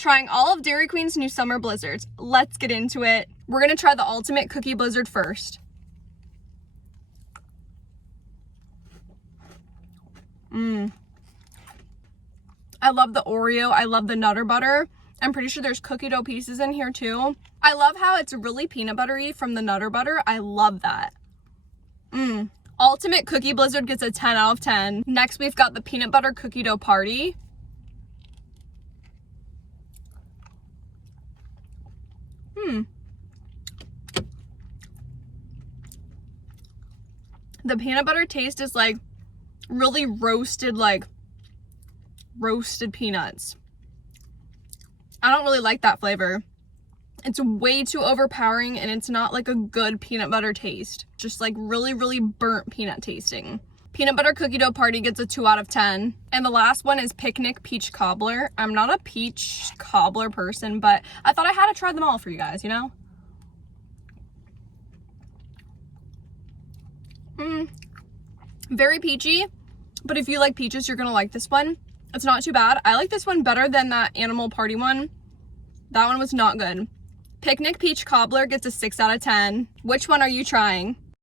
Trying all of Dairy Queen's new summer blizzards. Let's get into it. We're gonna try the ultimate cookie blizzard first. I love the Oreo. I love the Nutter Butter. I'm pretty sure there's cookie dough pieces in here too. I love how it's really peanut buttery from the Nutter Butter. I love that. Ultimate cookie blizzard gets a 10 out of 10. Next, we've got the peanut butter cookie dough party. The peanut butter taste is like really roasted, like roasted peanuts. I don't really like that flavor. It's way too overpowering and it's not like a good peanut butter taste. Just like really, really burnt peanut tasting. Peanut butter cookie dough party gets a 2 out of 10. And the last one is picnic peach cobbler. I'm not a peach cobbler person, but I thought I had to try them all for you guys, you know? Very peachy, but if you like peaches, you're gonna like this one. It's not too bad. I like this one better than that animal party one. That one was not good. Picnic peach cobbler gets a 6 out of 10. Which one are you trying?